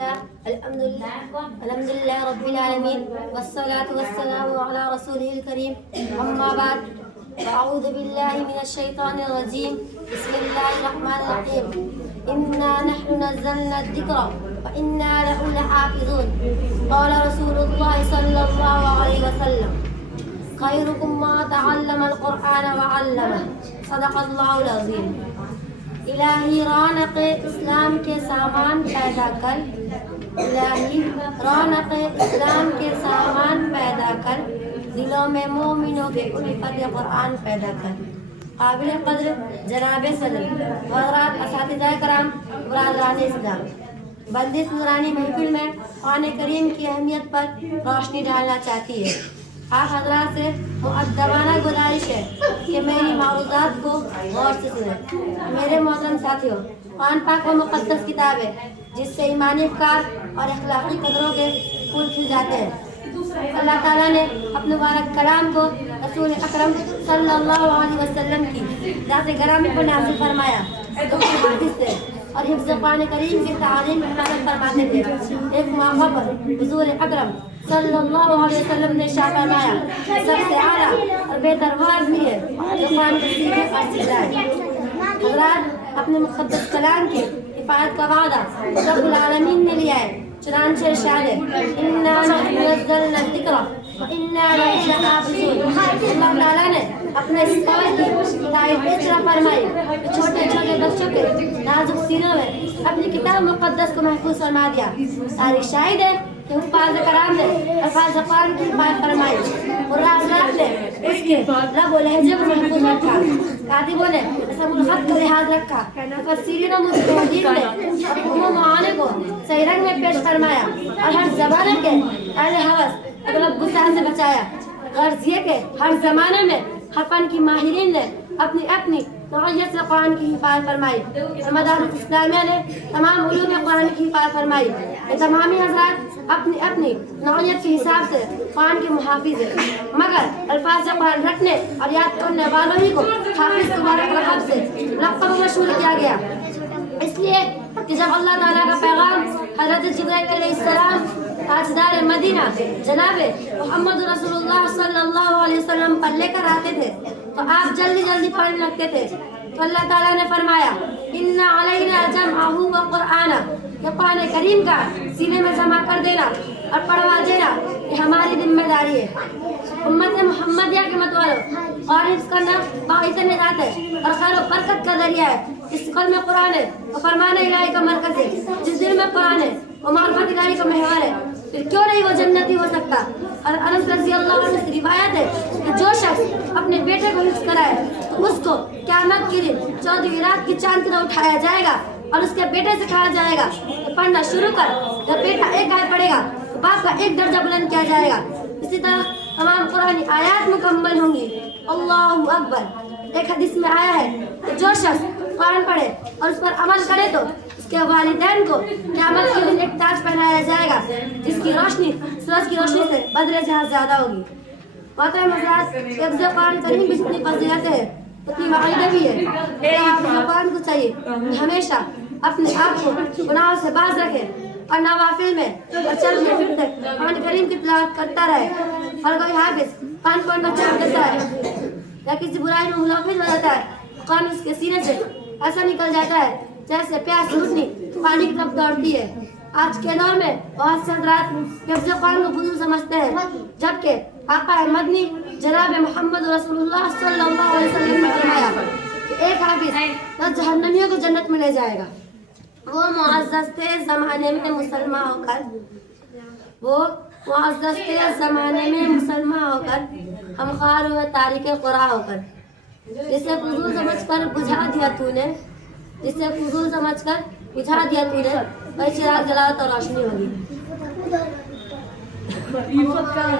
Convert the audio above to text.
الحمد لله رب العالمين والصلاة والسلام على رسوله الكريم أما بعد فأعوذ بالله من الشيطان الرجيم بسم الله الرحمن الرحيم إنا نحن نزلنا الذكر وإنا له لحافظون قال رسول الله صلى الله عليه وسلم خيركم ما تعلم القرآن وعلمه صدق الله العظيم الہی رونق اسلام کے سامان پیدا کر الہی رونق اسلام کے سامان پیدا کر دلوں میں مومنوں کے الفت قرآن پیدا کر قابل قدر جناب صدر حضرات اساتذہ کرام برادران اسلام بندش نورانی محفل میں قرآن کریم کی اہمیت پر روشنی ڈالنا چاہتی ہے آپ حضرات سے مؤدبانہ گزارش ہے کہ میری معروضات کو غور سے سنیں میرے محترم ساتھیوں قرآن پاک و مقدس کتاب ہے جس سے ایمانی افکار اور اخلاقی قدروں کے پھول کھل جاتے ہیں اللہ تعالیٰ نے اپنے مبارک کلام کو رسول اکرم صلی اللہ علیہ وسلم کی ذات گرامی پر نازل فرمایا تو حدیث سے اور حفظ قرآن کریم کی تعلیم حفاظت فرماتے تھے ایک موقع پر حضور اکرم صلی اللہ علیہ وسلم نے شاہ فرمایا سب سے اعلیٰ اور بہتر وہ آدمی ہے جو قرآن کو سیکھے اور سکھائے حضرات اپنے مقدس کلام کی حفاظت کا وعدہ رب العالمین نے لیا ہے چنانچہ ارشاد ہے انا نحن نزلنا الذکر وانا لہ لحافظون اللہ تعالیٰ نے اپنے اس قول کی تائید اس طرح فرمائی کہ چھوٹے چھوٹے بچوں کے نازک سینوں میں اپنی کتاب مقدس کو محفوظ فرما دیا تاریخ شاہد ہے کہ حفاظ کرام نے الفاظ قرآن کی حفاظت فرمائی اور حضرات نے اس کے لب و لہجے کو محفوظ رکھا کاتبوں نے رسم الخط کا لحاظ رکھا مفسرین و مستحدین نے حکم و معانی کو صحیح رنگ میں پیش فرمایا اور ہر زمانے کے اہل حوث اغلب گسان سے بچایا غرض یہ کہ ہر زمانے میں حرفن کی ماہرین نے اپنی نوعیت سے قرآن کی حفاظت فرمائی مدارس اسلامیہ نے تمام علوم قرآن کی حفاظت فرمائی یہ تمامی حضرات اپنی نوعیت کے حساب سے قرآن کے محافظ ہیں مگر الفاظ قرآن رکھنے اور یاد کرنے والوں ہی کو حافظ مبارک لقب سے لقب مشہور کیا گیا اس لیے کہ جب اللہ تعالیٰ کا پیغام حضرت جبرائیل علیہ السلام تاجدار مدینہ جناب محمد رسول اللہ صلی اللہ علیہ وسلم پر لے کر آتے تھے تو آپ جلدی پڑھنے لگتے تھے تو اللہ تعالیٰ نے فرمایا اِنَّ عَلَيْنَا جَمْعَهُ وَقُرْآنَ کہ قرآن کریم کا سینے میں جمع کر دینا اور پڑھوا دینا یہ ہماری ذمہ داری ہے امت محمدیہ کے مت والوں اور حفظ کرنا باعث نجات ہے اور خیر و برکت کا ذریعہ ہے اس قلب میں قرآن ہے وہ فرمان الہی کا مرکز ہے جس دل میں قرآن ہے وہ معرفت الہی کا محور ہے پھر کیوں نہیں وہ جنتی ہو سکتا اور انس رضی اللہ عنہ سے روایت ہے کہ جو شخص اپنے بیٹے کو حفظ کرائے تو اس کو قیامت کے دن 14 رات کی چاند کی طرح اٹھایا جائے گا اور اس کے بیٹے سے کہا جائے گا کہ پڑھنا شروع کر جب بیٹا ایک آیت پڑھے گا تو باپ کا ایک درجہ بلند کیا جائے گا اسی طرح تمام قرآنی آیات مکمل ہوں گی اللہ اکبر ایک حدیث میں آیا ہے کہ جو شخص قرآن پڑھے اور اس پر عمل کرے تو اس کے والدین کو قیامت کے دن ایک تاج پہنایا جائے گا جس کی روشنی سورج کی روشنی سے بدرے جہاں زیادہ ہوگی محترم حضرات حفظ قرآن کریم بھی جتنی فضیلتیں ہیں اتنی معاہدہ بھی ہے قرآن کو چاہیے ہمیشہ اپنے آپ کو گناہوں سے باز رکھے اور نوافل میں اور چلتے پھرتے قرآن کریم کی تلاوت کرتا رہے اور کوئی حافظ قرآن پڑھنا چھوڑ دیتا ہے یا کسی برائی میں ملوث ہو جاتا ہے قرآن اس کے سینے سے ایسا نکل جاتا ہے جیسے پیاس روشنی پانی کی طرف دوڑتی ہے آج کے دور میں بہت سے حضرات حفظ قرآن کو فضول سمجھتے ہیں جبکہ آقا مدنی جناب محمد رسول اللہ صلی اللہ علیہ وسلم نے فرمایا کہ ایک حافظ 10 جہنمیوں کو جنت میں لے جائے گا وہ معزز تھے زمانے میں مسلمان ہو کر ہم خوار ہوئے تاریخ قرآن ہو کر جسے فضول سمجھ کر بجھا دیا تو نے وہی چراغ جلاؤ تو روشنی ہوگی